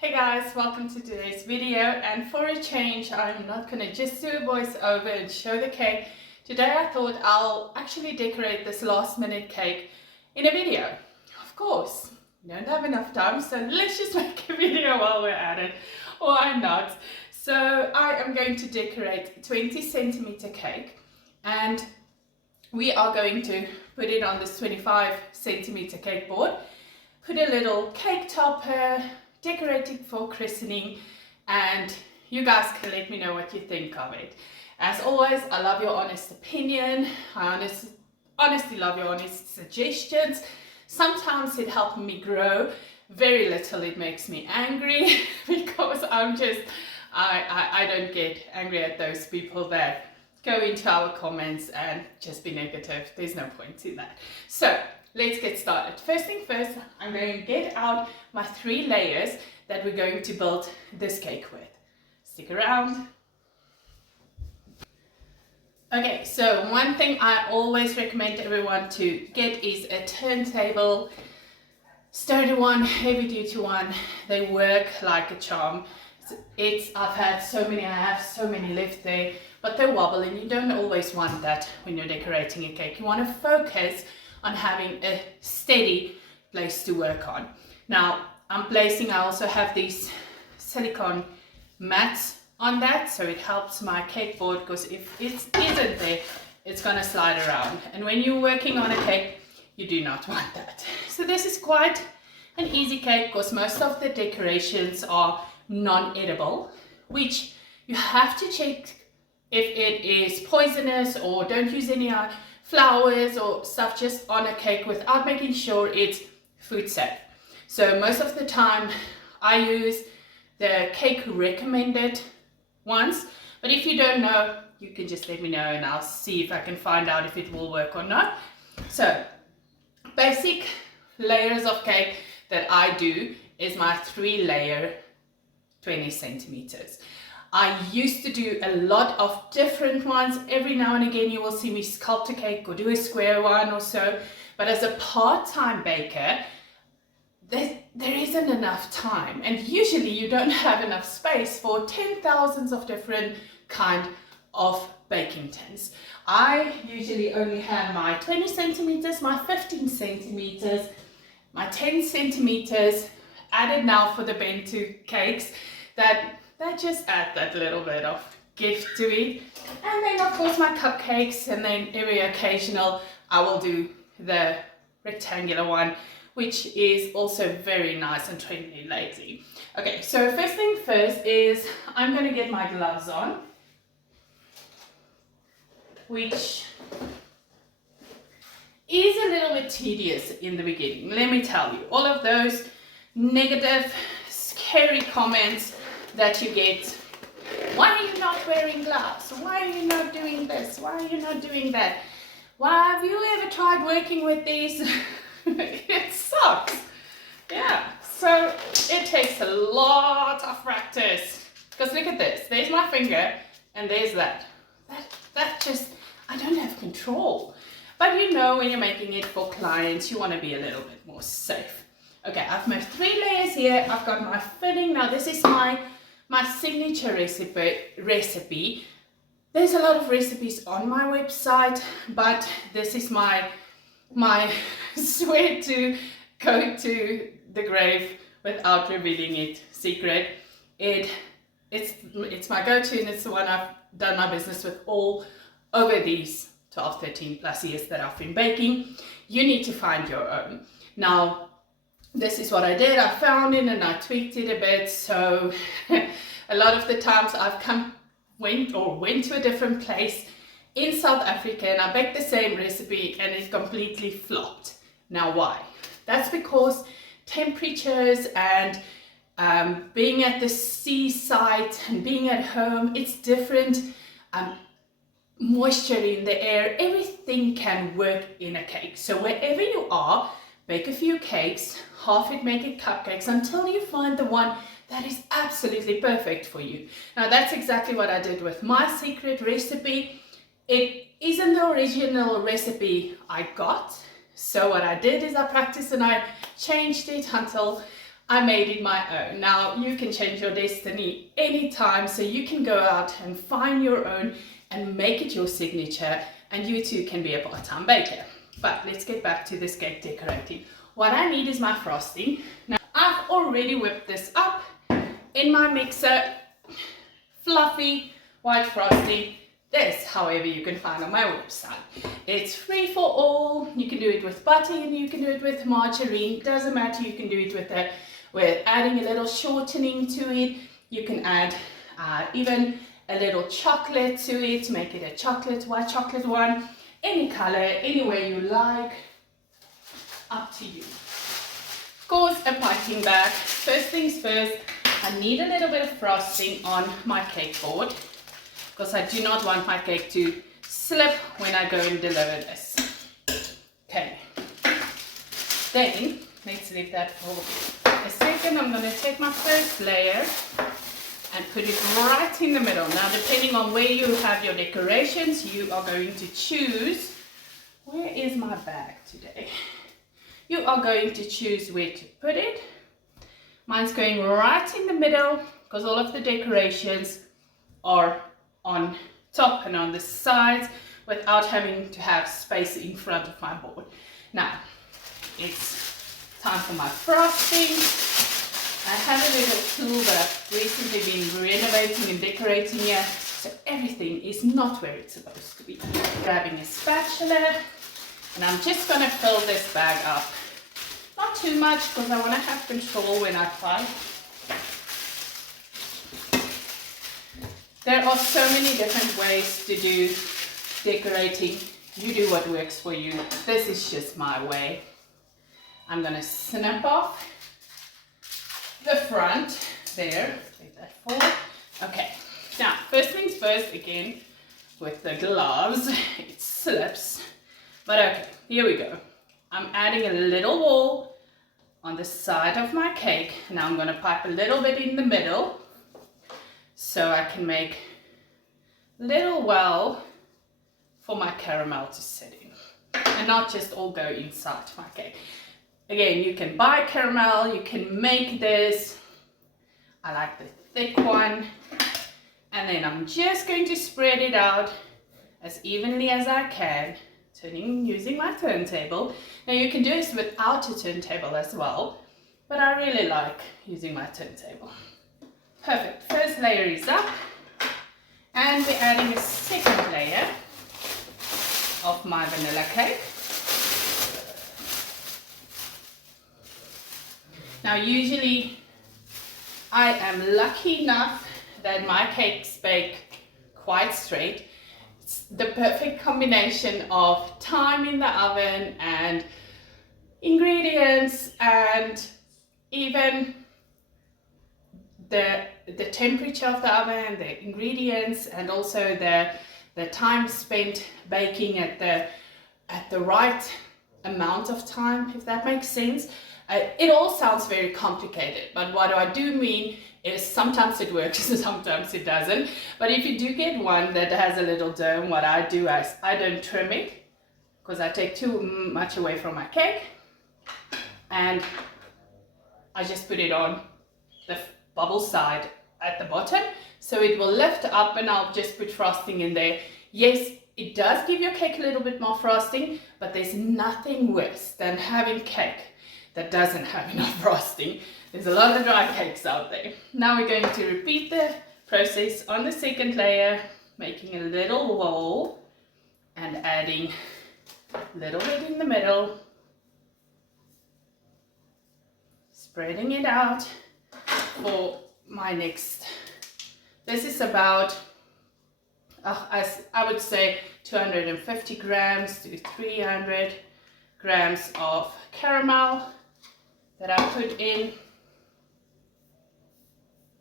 Hey guys, welcome to today's video, and for a change I'm not gonna just do a voiceover and show the cake. Today I thought I'll actually decorate this last minute cake in a video. Of course, we don't have enough time, so let's just make a video while we're at it. Why not? So I am going to decorate a 20 centimeter cake, and we are going to put it on this 25 centimeter cake board, put a little cake topper, decorate it for christening, and you guys can let me know what you think of it. As always, I love your honest opinion. I honestly love your honest suggestions. Sometimes it helps me grow. Very little it makes me angry because I don't get angry at those people that go into our comments and just be negative. There's no point in that. So let's get started. First thing first, I'm going to get out my 3 layers that we're going to build this cake with. Stick around. Okay, so one thing I always recommend everyone to get is a turntable. Sturdy one, heavy duty one. They work like a charm. I've had so many, I have so many left there, but they wobble, and you don't always want that when you're decorating a cake. You want to focus on having a steady place to work on. Now I also have these silicone mats on that, so it helps my cake board, because if it isn't there, it's gonna slide around, and when you're working on a cake, you do not want that. So this is quite an easy cake, because most of the decorations are non-edible, which you have to check if it is poisonous, or don't use any flowers or stuff just on a cake without making sure it's food safe. So most of the time I use the cake recommended ones, but if you don't know, you can just let me know and I'll see if I can find out if it will work or not. So basic layers of cake that I do is my 3 layer 20 centimeters. I used to do a lot of different ones. Every now and again you will see me sculpt a cake or do a square one or so, but as a part-time baker, there isn't enough time, and usually you don't have enough space for 10,000 of different kind of baking tins. I usually only have my 20 centimeters, my 15 centimeters, my 10 centimeters added now for the bento cakes, that just add that little bit of gift to it. And then of course my cupcakes, and then every occasional I will do the rectangular one, which is also very nice and trendy lately. Okay, so first thing first is I'm going to get my gloves on, which is a little bit tedious in the beginning, let me tell you. All of those negative, scary comments that you get, why are you not wearing gloves? Why are you not doing this? Why are you not doing that? Why, have you ever tried working with these? It sucks. Yeah, so it takes a lot of practice, because look at this, there's my finger and there's that just, I don't have control. But you know, when you're making it for clients, you want to be a little bit more safe. Okay, I've made 3 layers here. I've got my filling. Now this is my signature recipe. There's a lot of recipes on my website, but this is my swear to go to the grave without revealing it secret. It's my go-to, and it's the one I've done my business with all over these 12, 13 plus years that I've been baking. You need to find your own. Now this is what I did. I found it and I tweaked it a bit. So a lot of the times I've went to a different place in South Africa and I baked the same recipe and it completely flopped. Now why? That's because temperatures and being at the seaside and being at home, it's different. Moisture in the air, everything can work in a cake. So wherever you are, bake a few cakes, half it make it cupcakes, until you find the one that is absolutely perfect for you. Now that's exactly what I did with my secret recipe. It isn't the original recipe I got, so what I did is I practiced and I changed it until I made it my own. Now you can change your destiny anytime, so you can go out and find your own and make it your signature, and you too can be a part-time baker. But let's get back to this cake decorating. What I need is my frosting. Now I've already whipped this up in my mixer, fluffy white frosting. This, however, you can find on my website. It's free for all. You can do it with butter and you can do it with margarine. Doesn't matter. You can do it with adding a little shortening to it. You can add even a little chocolate to it to make it a white chocolate one. Any color, any way you like. Up to you. Of course, a piping bag. First things first, I need a little bit of frosting on my cake board, because I do not want my cake to slip when I go and deliver this. Okay, then let's leave that for a second. I'm going to take my first layer and put it right in the middle. Now, depending on where you have your decorations, you are going to choose, where is my bag today? You are going to choose where to put it. Mine's going right in the middle because all of the decorations are on top and on the sides without having to have space in front of my board. Now, it's time for my frosting. I have a little tool that I've recently been renovating and decorating here, so everything is not where it's supposed to be. Grabbing a spatula, and I'm just going to fill this bag up. Not too much, because I want to have control when I pipe. There are so many different ways to do decorating. You do what works for you. This is just my way. I'm going to snip off the front there. Take that forward. Okay, now first things first, again with the gloves, it slips. But okay, here we go. I'm adding a little wall on the side of my cake. Now I'm going to pipe a little bit in the middle, so I can make a little well for my caramel to sit in and not just all go inside my cake. Again, you can buy caramel, you can make this. I like the thick one. And then I'm just going to spread it out as evenly as I can, using my turntable. Now you can do this without a turntable as well, but I really like using my turntable. Perfect. First layer is up, and we're adding a second layer of my vanilla cake. Now usually I am lucky enough that my cakes bake quite straight. It's the perfect combination of time in the oven and ingredients, and even the temperature of the oven, the ingredients, and also the time spent baking at the right amount of time, if that makes sense. It all sounds very complicated, but what I do mean is sometimes it works, sometimes it doesn't. But if you do get one that has a little dome, what I do is I don't trim it, because I take too much away from my cake, and I just put it on the bubble side at the bottom, so it will lift up, and I'll just put frosting in there. Yes, it does give your cake a little bit more frosting, but there's nothing worse than having cake that doesn't have enough frosting. There's a lot of dry cakes out there. Now we're going to repeat the process on the second layer, making a little wall and adding a little bit in the middle, spreading it out for my next. This is about, as I would say, 250 grams to 300 grams of caramel that I put in.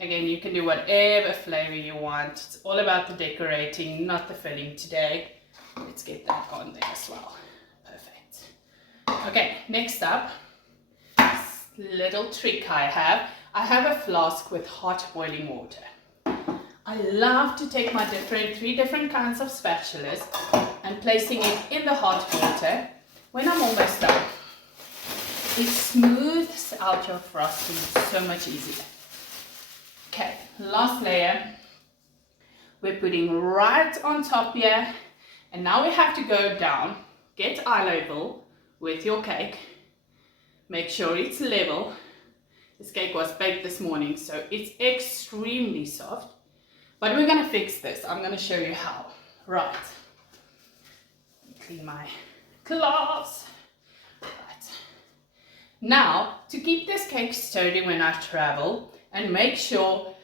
Again, you can do whatever flavor you want. It's all about the decorating, not the filling today. Let's get that on there as well. Perfect. Okay, next up, this little trick I have a flask with hot boiling water. I love to take my three different kinds of spatulas and placing it in the hot water when I'm almost done. it smooths out your frosting so much easier. Okay, last layer we're putting right on top here, and now we have to go down, get eye level with your cake, make sure it's level. This cake was baked this morning, so it's extremely soft, but we're going to fix this. I'm going to show you how. Right, clean my gloves. Right. Now, to keep this cake sturdy when I travel and make sure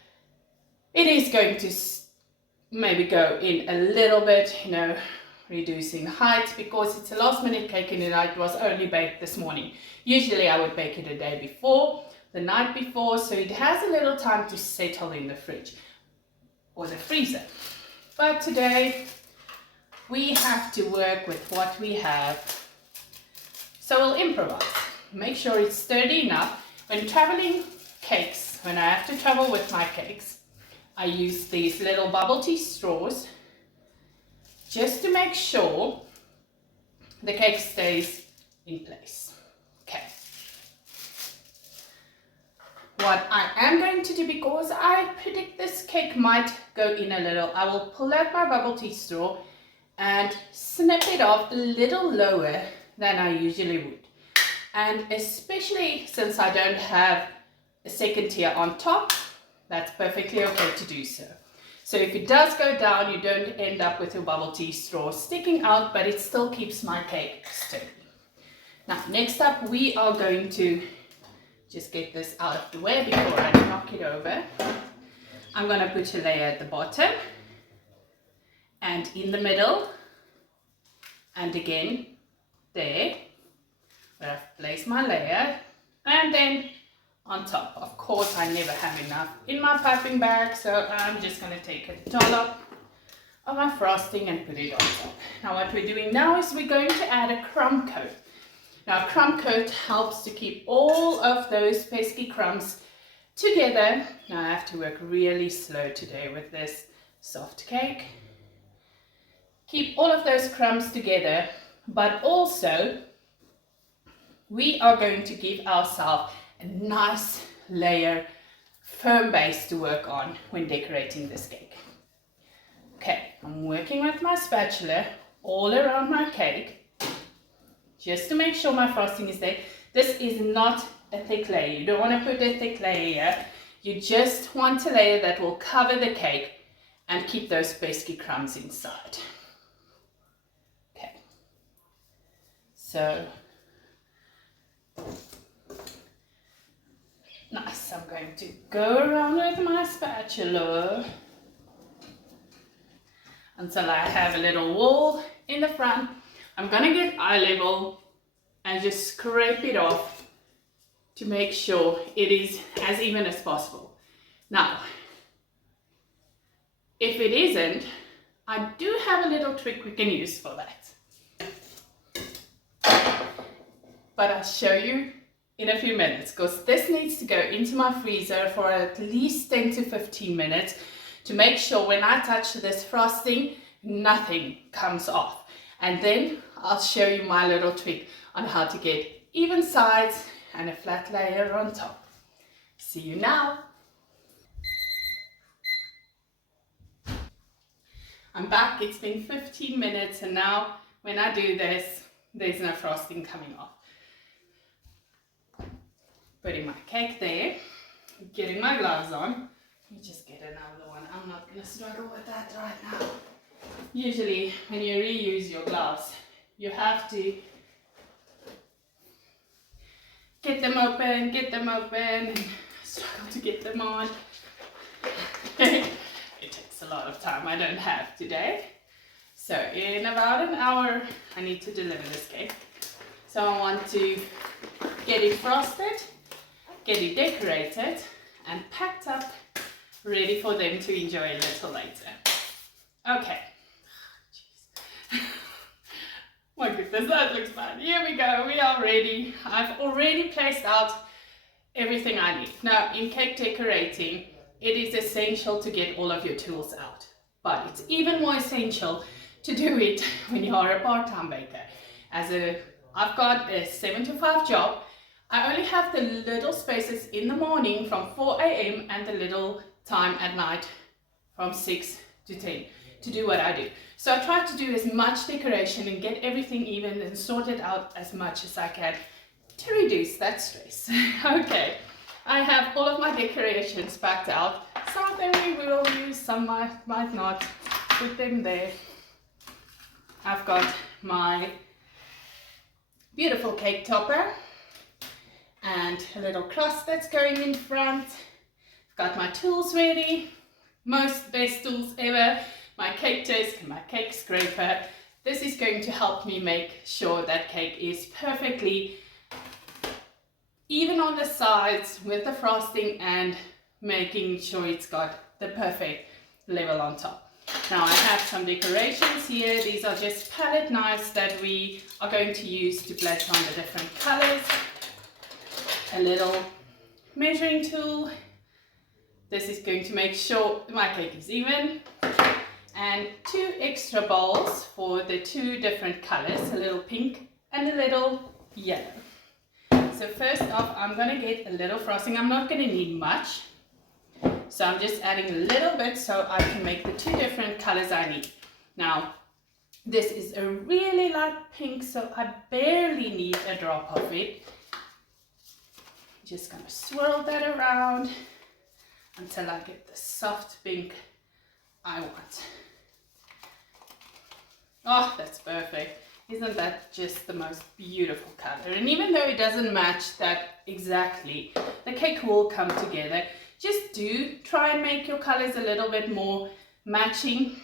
it is going to maybe go in a little bit, you know, reducing height, because it's a last minute cake and it was only baked this morning. Usually I would bake it a day before, the night before, so it has a little time to settle in the fridge or the freezer. But today we have to work with what we have, so we'll improvise. Make sure it's sturdy enough. When traveling cakes, when I have to travel with my cakes, I use these little bubble tea straws just to make sure the cake stays in place. Okay. What I am going to do, because I predict this cake might go in a little, I will pull out my bubble tea straw and snip it off a little lower than I usually would. And especially since I don't have a second tier on top, that's perfectly okay to do so. So if it does go down, you don't end up with your bubble tea straw sticking out, but it still keeps my cake sturdy. Now, next up, we are going to just get this out of the way before I knock it over. I'm going to put a layer at the bottom and in the middle, and again there, where I've placed my layer, and then on top. Of course, I never have enough in my piping bag, so I'm just going to take a dollop of my frosting and put it on top. Now what we're doing now is we're going to add a crumb coat. Now, crumb coat helps to keep all of those pesky crumbs together. Now I have to work really slow today with this soft cake. Keep all of those crumbs together, but also we are going to give ourselves a nice layer, firm base to work on when decorating this cake. Okay, I'm working with my spatula all around my cake just to make sure my frosting is there. This is not a thick layer. You don't want to put a thick layer here. You just want a layer that will cover the cake and keep those pesky crumbs inside. Okay, so nice. I'm going to go around with my spatula until I have a little wall in the front. I'm going to get eye level and just scrape it off to make sure it is as even as possible. Now, if it isn't, I do have a little trick we can use for that. But I'll show you in a few minutes, because this needs to go into my freezer for at least 10 to 15 minutes to make sure when I touch this frosting, nothing comes off. And then I'll show you my little trick on how to get even sides and a flat layer on top. See you now. I'm back. It's been 15 minutes, and now when I do this, there's no frosting coming off. Putting my cake there, getting my gloves on. Let me just get another one. I'm not going to struggle with that right now. Usually when you reuse your gloves, you have to get them open, and struggle to get them on. It takes a lot of time. I don't have today. So in about an hour, I need to deliver this cake. So I want to get it frosted, get it decorated and packed up, ready for them to enjoy a little later. Okay. My goodness, that looks bad. Here we go, we are ready. I've already placed out everything I need. Now, in cake decorating, it is essential to get all of your tools out. But it's even more essential to do it when you are a part-time baker. I've got a 7 to 5 job. I only have the little spaces in the morning from 4 a.m. and the little time at night from 6 to 10 to do what I do. So I try to do as much decoration and get everything even and sort it out as much as I can to reduce that stress. Okay, I have all of my decorations packed out. Some of them we will use, some might not. Put them there. I've got my beautiful cake topper and a little cross that's going in front. I've got my tools ready, best tools ever, my cake disc and my cake scraper. This is going to help me make sure that cake is perfectly even on the sides with the frosting and making sure it's got the perfect level on top. Now I have some decorations here. These are just palette knives that we are going to use to place on the different colors. A little measuring tool. This is going to make sure my cake is even. And 2 extra bowls for the 2 different colors, a little pink and a little yellow. So first off, I'm going to get a little frosting. I'm not going to need much. So I'm just adding a little bit so I can make the 2 different colors I need. Now, this is a really light pink, so I barely need a drop of it. Just gonna swirl that around until I get the soft pink I want. Oh, that's perfect. Isn't that just the most beautiful color? And even though it doesn't match that exactly, the cake will come together. Just do try and make your colors a little bit more matching.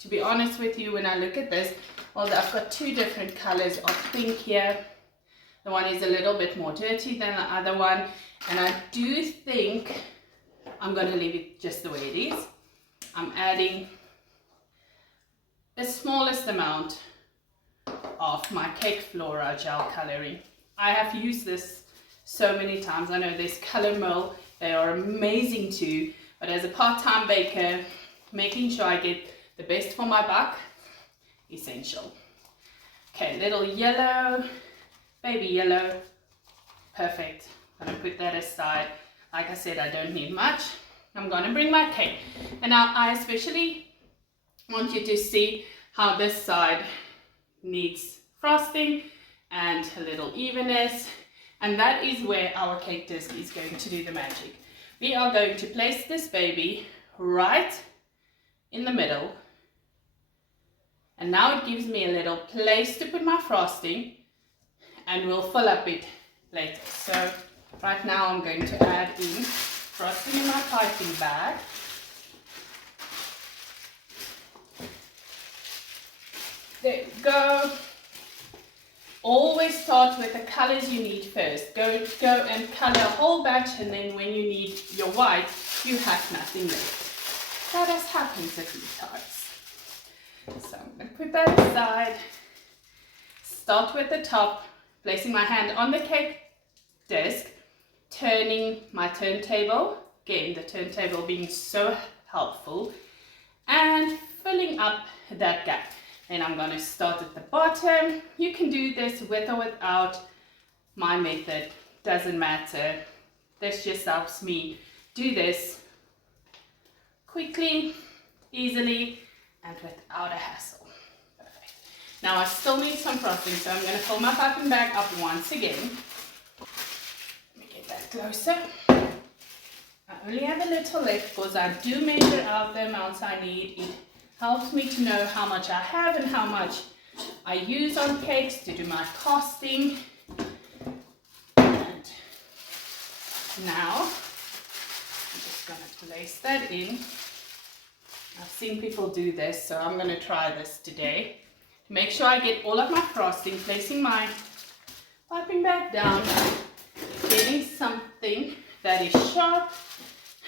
To be honest with you, when I look at this, well, I've got 2 different colors of pink here. The one is a little bit more dirty than the other one. And I do think I'm going to leave it just the way it is. I'm adding the smallest amount of my Cake Flora gel coloring. I have used this so many times. I know there's Color Mill. They are amazing too, but as a part-time baker, making sure I get the best for my buck, essential. Okay, little yellow, baby yellow, perfect. I'm gonna put that aside. Like I said, I don't need much. I'm gonna bring my cake. And now I especially want you to see how this side needs frosting and a little evenness. And that is where our cake disc is going to do the magic. We are going to place this baby right in the middle. And now it gives me a little place to put my frosting, and we'll fill up it later. So right now I'm going to add in frosting in my piping bag. There you go. Always start with the colors you need first. Go and color a whole batch, and then when you need your white, you have nothing left. That has happened a few times. So I'm going to put that aside. Start with the top, placing my hand on the cake disc, turning my turntable. Again, the turntable being so helpful, and filling up that gap. And I'm going to start at the bottom. You can do this with or without my method, doesn't matter. This just helps me do this quickly, easily, and without a hassle. Perfect. Now I still need some frosting, so I'm going to fill my piping bag up once again. Let me get that closer. I only have a little left because I do measure out the amounts I need. It helps me to know how much I have and how much I use on cakes to do my costing. And now I'm just going to place that in. I've seen people do this, so I'm going to try this today. Make sure I get all of my frosting, placing my piping bag down, getting something that is sharp,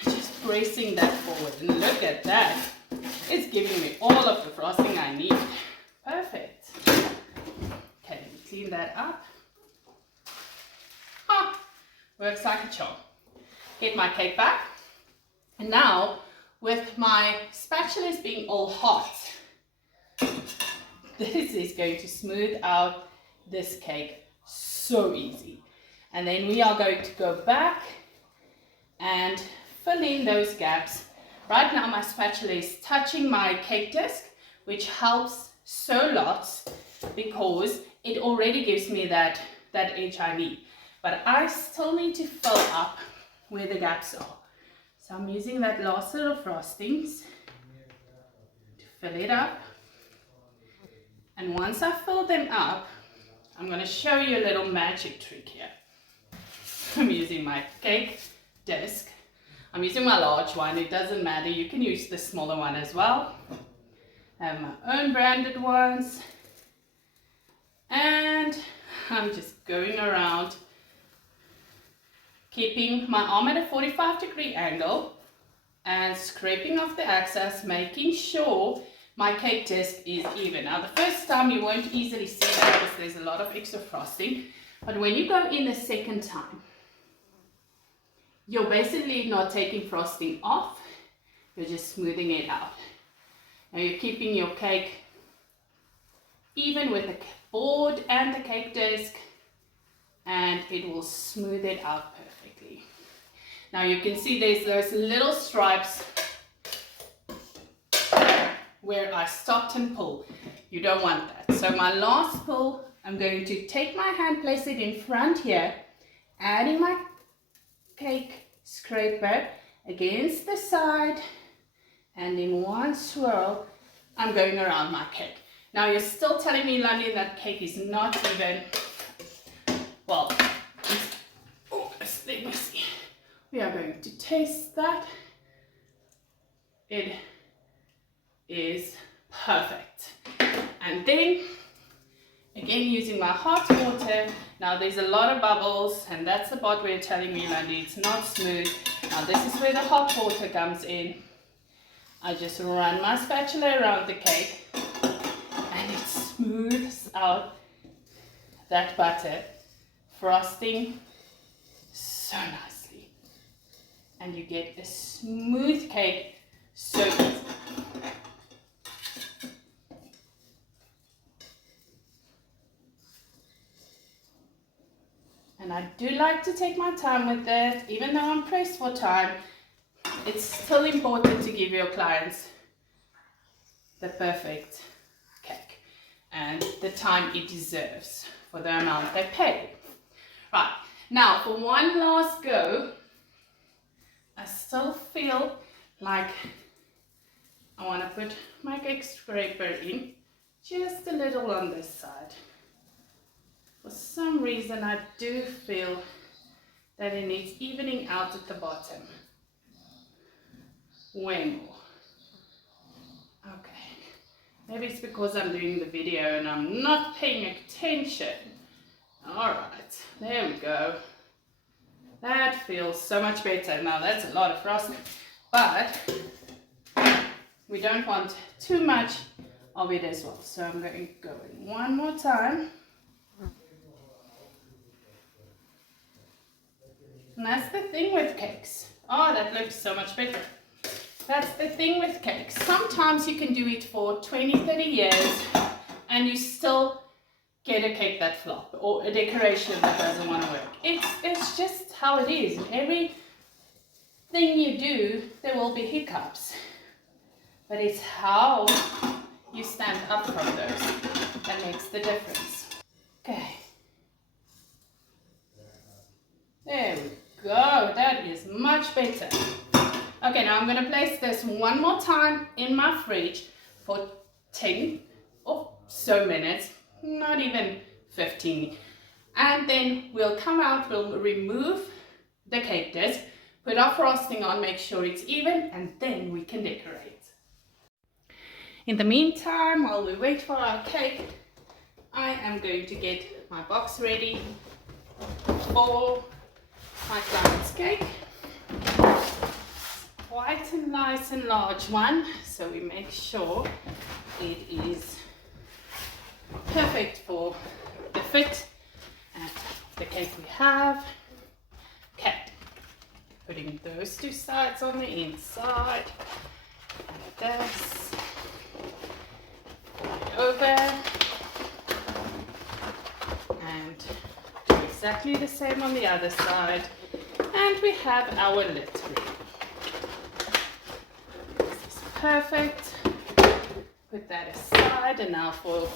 and just pressing that forward. And look at that. It's giving me all of the frosting I need. Perfect. Okay, let me clean that up. Ah, works like a charm. Get my cake back. And now, with my spatulas being all hot, this is going to smooth out this cake so easy. And then we are going to go back and fill in those gaps. Right now my spatula is touching my cake disc, which helps so lots because it already gives me that edge I need. But I still need to fill up where the gaps are. So I'm using that last little frostings to fill it up. And once I fill them up, I'm going to show you a little magic trick here. I'm using my cake disc. I'm using my large one, it doesn't matter, you can use the smaller one as well. I have my own branded ones. And I'm just going around, keeping my arm at a 45-degree angle and scraping off the excess, making sure my cake disc is even. Now the first time you won't easily see that because there's a lot of extra frosting, but when you go in the second time, you're basically not taking frosting off, you're just smoothing it out. Now you're keeping your cake even with the board and the cake disc, and it will smooth it out perfectly. Now you can see there's those little stripes where I stopped and pulled. You don't want that. So my last pull, I'm going to take my hand, place it in front here, adding my cake scraper against the side, and in one swirl I'm going around my cake. Now you're still telling me, London, that cake is not even. Well, let me see. We are going to taste that. It is perfect. And then again using my hot water. Now there's a lot of bubbles, and that's the part where you're telling me, Landy, it's not smooth. Now this is where the hot water comes in. I just run my spatula around the cake and it smooths out that butter frosting so nicely. And you get a smooth cake so easy. And I do like to take my time with it, even though I'm pressed for time. It's still important to give your clients the perfect cake and the time it deserves for the amount they pay. Right, now for one last go, I still feel like I want to put my cake scraper in just a little on this side. For some reason I do feel that it needs evening out at the bottom. Way more. Okay, maybe it's because I'm doing the video and I'm not paying attention. Alright, there we go. That feels so much better. Now that's a lot of frosting, but we don't want too much of it as well. So I'm going to go in one more time. And that's the thing with cakes. Oh, that looks so much better. That's the thing with cakes. Sometimes you can do it for 20, 30 years and you still get a cake that flop or a decoration that doesn't want to work. It's just how it is. In everything you do, there will be hiccups. But it's how you stand up from those that makes the difference. Okay. There we go. That is much better. Okay, now I'm going to place this one more time in my fridge for 10 or so minutes, not even 15. And then we'll come out, we'll remove the cake disc, put our frosting on, make sure it's even, and then we can decorate. In the meantime, while we wait for our cake, I am going to get my box ready for my client's cake. Quite a nice and large one, so we make sure it is perfect for the fit and the cake we have. Okay, putting those two sides on the inside, like this, fold it over, and twist exactly the same on the other side. And we have our lid ready. This is perfect. Put that aside, and now for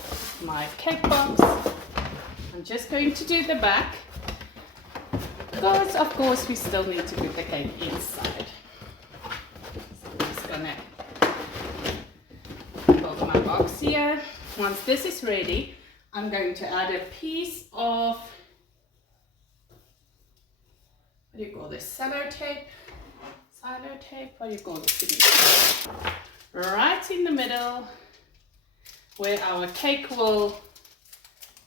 my cake box, I'm just going to do the back, because of course we still need to put the cake inside. So I'm just gonna build my box here. Once this is ready, I'm going to add a piece of, what do you call this, cello tape, what do you call this? Right in the middle, where our cake will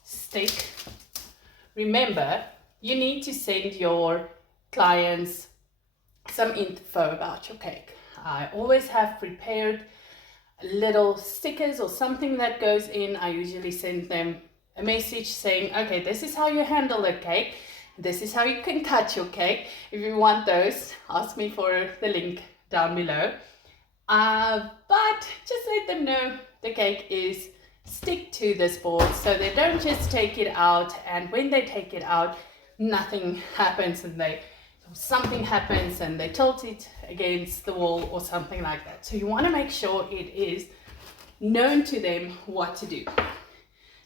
stick. Remember, you need to send your clients some info about your cake. I always have prepared little stickers or something that goes in. I usually send them a message saying, okay, this is how you handle a cake. This is how you can cut your cake. If you want those, ask me for the link down below. But just let them know the cake is stick to this board, so they don't just take it out, and when they take it out, nothing happens and something happens and they tilt it against the wall or something like that. So you want to make sure it is known to them what to do.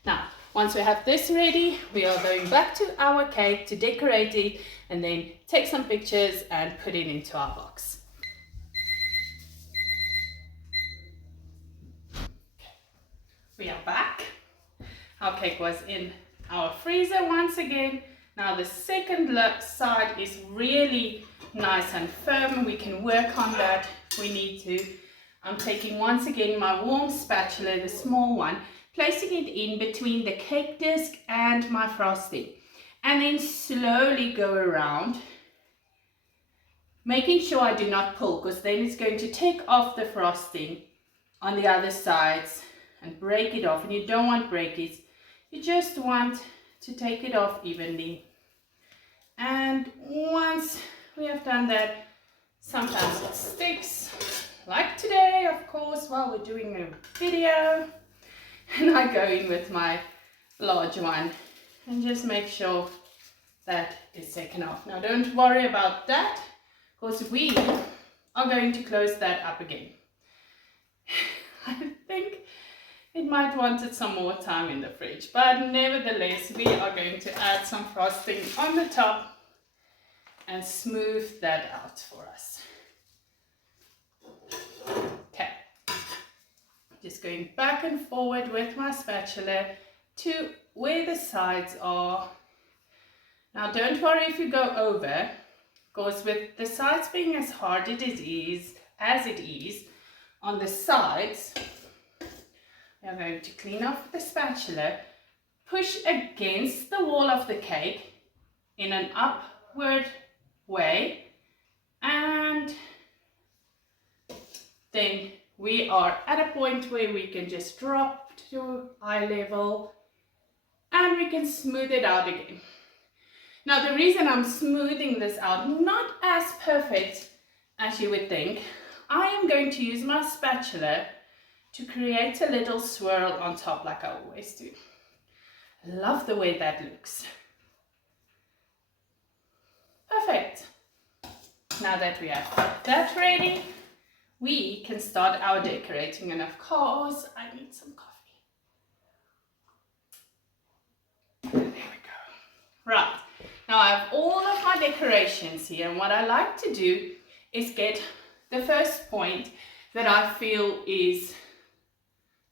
Now, once we have this ready, we are going back to our cake to decorate it and then take some pictures and put it into our box. We are back. Our cake was in our freezer once again. Now the second side is really nice and firm. We can work on that if we need to. I'm taking once again my warm spatula, the small one, placing it in between the cake disc and my frosting, and then slowly go around, making sure I do not pull, because then it's going to take off the frosting on the other sides and break it off, and you don't want breakages. You just want to take it off evenly. And once we have done that, sometimes it sticks, like today, of course, while we're doing a video, and I go in with my large one and just make sure that it's taken off. Now don't worry about that, because we are going to close that up again. I think it might wanted some more time in the fridge, but nevertheless, we are going to add some frosting on the top and smooth that out for us. Okay, just going back and forward with my spatula to where the sides are. Now don't worry if you go over, because with the sides being as hard as it is on the sides, we are going to clean off the spatula, push against the wall of the cake in an upward way, and then we are at a point where we can just drop to eye level and we can smooth it out again. Now the reason I'm smoothing this out, not as perfect as you would think, I am going to use my spatula to create a little swirl on top like I always do. I love the way that looks. Perfect. Now that we have that ready, we can start our decorating, and of course I need some coffee. There we go. Right, now I have all of my decorations here, and what I like to do is get the first point that I feel is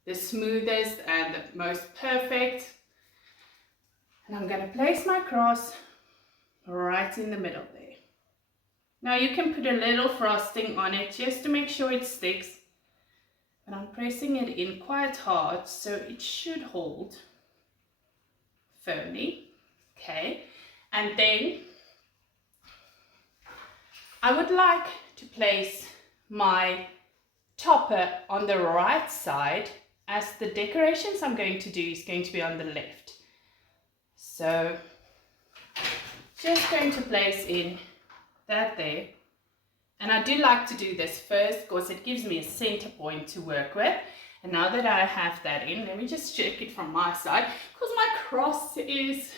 the smoothest and the most perfect, and I'm going to place my cross right in the middle there. Now you can put a little frosting on it just to make sure it sticks, but I'm pressing it in quite hard so it should hold firmly. Okay, and then I would like to place my topper on the right side, as the decorations I'm going to do is going to be on the left. So just going to place in that there, and I do like to do this first because it gives me a center point to work with. And now that I have that in, let me just check it from my side, because my cross is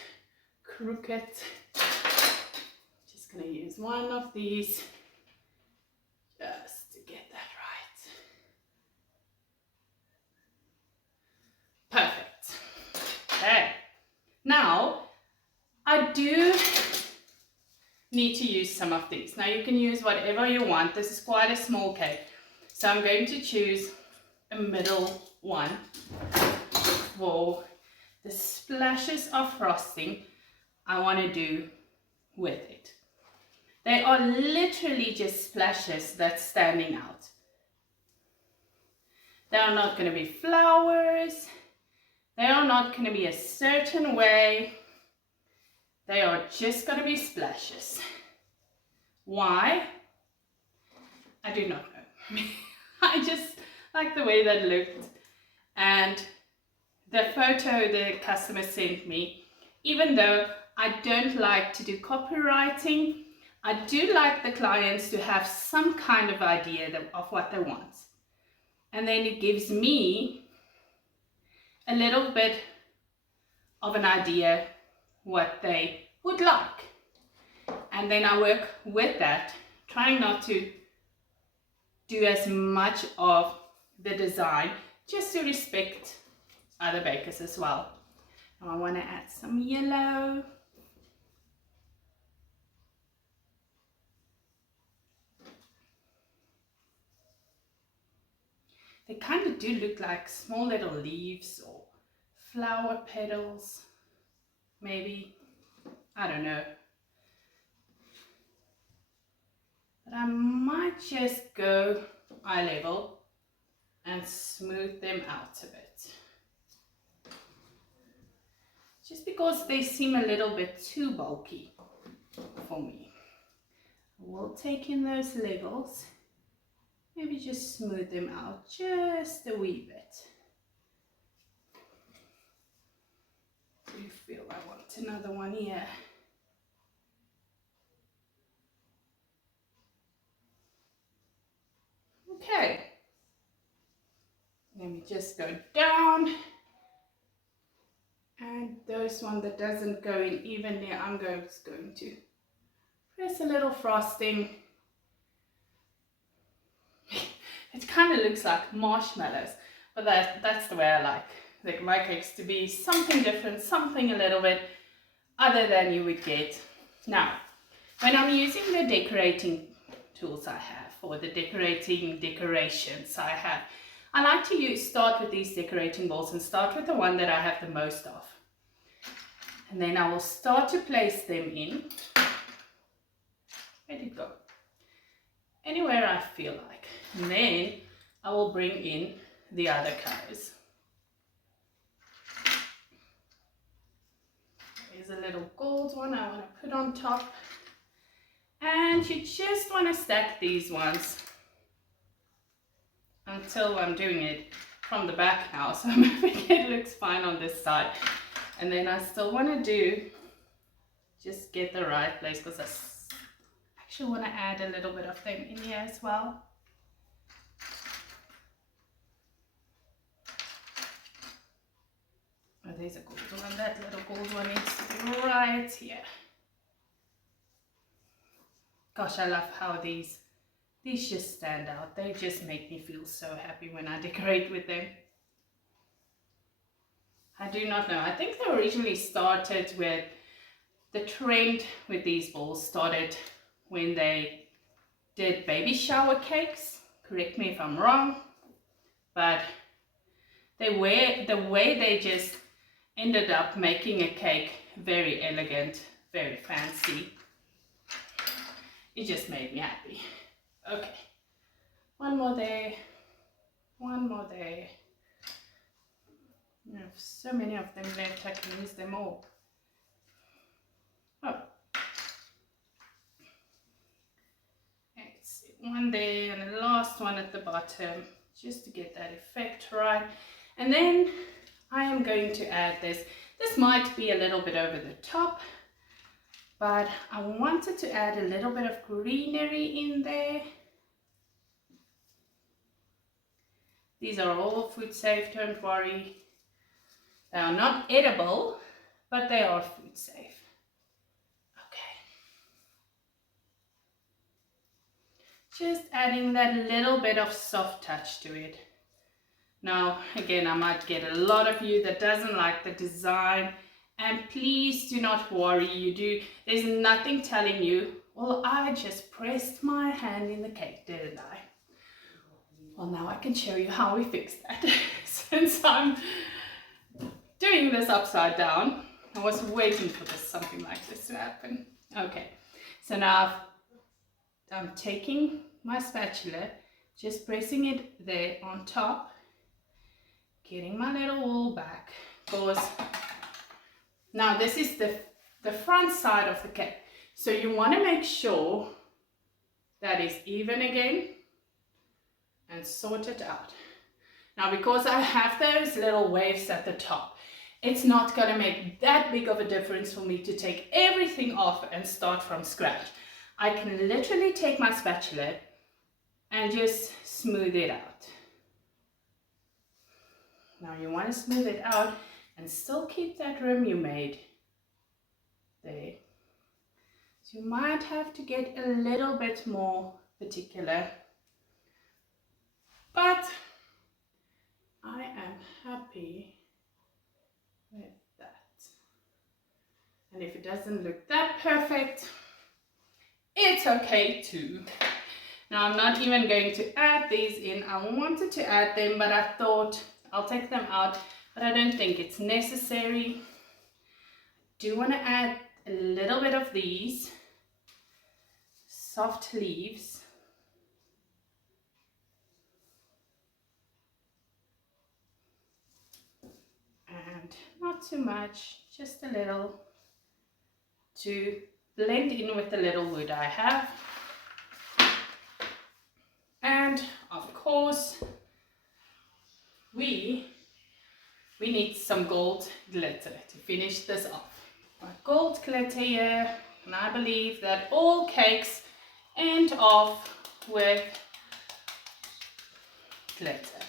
crooked. Just gonna use one of these just to get that right. Perfect. Okay. Now, I do need to use some of these. Now you can use whatever you want. This is quite a small cake. So I'm going to choose a middle one for the splashes of frosting I want to do with it. They are literally just splashes that's standing out. They are not going to be flowers. They are not going to be a certain way. They are just going to be splashes. Why? I do not know. I just like the way that looked. And the photo the customer sent me, even though I don't like to do copywriting, I do like the clients to have some kind of idea of what they want. And then it gives me a little bit of an idea what they would like. And then I work with that, trying not to do as much of the design, just to respect other bakers as well. Now I want to add some yellow. They kind of do look like small little leaves or flower petals, maybe. I don't know. But I might just go eye level and smooth them out a bit. Just because they seem a little bit too bulky for me. We'll take in those levels. Maybe just smooth them out just a wee bit. Do you feel I want another one here? Okay. Let me just go down. And those one that doesn't go in evenly, I'm just going to press a little frosting. It kind of looks like marshmallows, but that's the way I like my cakes to be something different, something a little bit other than you would get. Now, when I'm using the decorating tools I have, or the decorations I have, I like to start with these decorating balls and start with the one that I have the most of. And then I will start to place them in. Where'd it go? Anywhere I feel like. And then I will bring in the other colors. Here's a little gold one I want to put on top. And you just want to stack these ones until I'm doing it from the back now. So I'm hoping it looks fine on this side. And then I still want to just get the right place, because I actually want to add a little bit of them in here as well. Oh, there's a gold one. That little gold one needs to be right here. Gosh, I love how these just stand out. They just make me feel so happy when I decorate with them. I do not know. I think they originally started with, the trend with these balls started when they did baby shower cakes. Correct me if I'm wrong. But the way they just ended up making a cake very elegant, very fancy. It just made me happy. Okay, one more there, one more there. I have so many of them left, I can use them all. Oh, let's see, one there and the last one at the bottom, just to get that effect right. And then I am going to add this. This might be a little bit over the top, but I wanted to add a little bit of greenery in there. These are all food safe, don't worry. They are not edible, but they are food safe. Just adding that little bit of soft touch to it. Now, again, I might get a lot of you that doesn't like the design, and please do not worry. There's nothing telling you, well, I just pressed my hand in the cake, didn't I? Well, now I can show you how we fix that. Since I'm doing this upside down, I was waiting for something like this to happen. Okay, so now I'm taking my spatula, just pressing it there on top, getting my little wall back, because now this is the front side of the cake. So you want to make sure that is even again and sort it out. Now, because I have those little waves at the top, it's not going to make that big of a difference for me to take everything off and start from scratch. I can literally take my spatula and just smooth it out. Now you want to smooth it out and still keep that rim you made there. So you might have to get a little bit more particular, but I am happy with that. And if it doesn't look that perfect, it's okay too. Now I'm not even going to add these in. I wanted to add them, but I thought I'll take them out, but I don't think it's necessary. Do want to add a little bit of these soft leaves. And not too much, just a little to blend in with the little wood I have. And of course, we need some gold glitter to finish this off. My gold glitter here, and I believe that all cakes end off with glitter.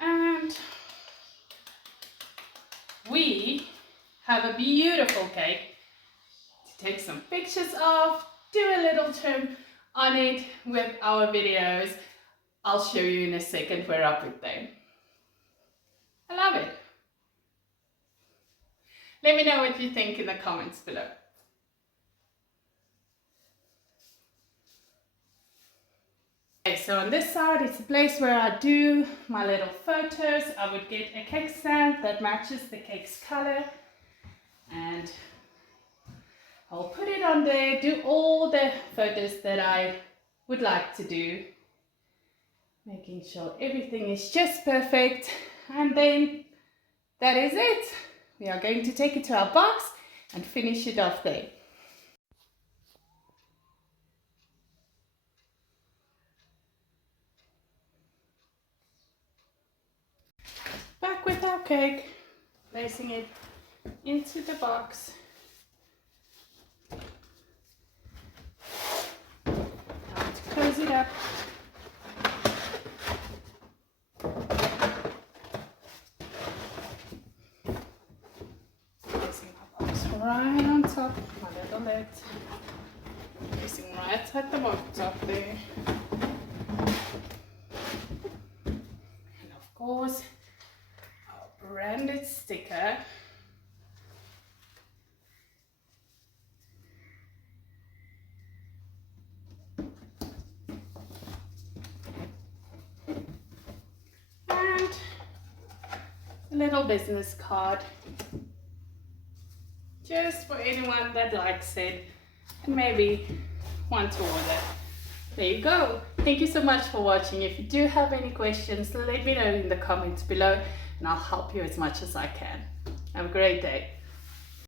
And we have a beautiful cake to take some pictures of, do a little trim on it with our videos. I'll show you in a second where I put them. I love it. Let me know what you think in the comments below. Okay, so on this side, it's a place where I do my little photos. I would get a cake stand that matches the cake's color, and I'll put it on there, do all the photos that I would like to do, making sure everything is just perfect, and then that is it. We are going to take it to our box and finish it off there. Back with our cake, placing it into the box. Time to close it up. Placing our box right on top, my little lid. Placing right at the top there. And of course, branded sticker. And a little business card. Just for anyone that likes it and maybe want to order. There you go. Thank you so much for watching. If you do have any questions, let me know in the comments below, and I'll help you as much as I can. Have a great day.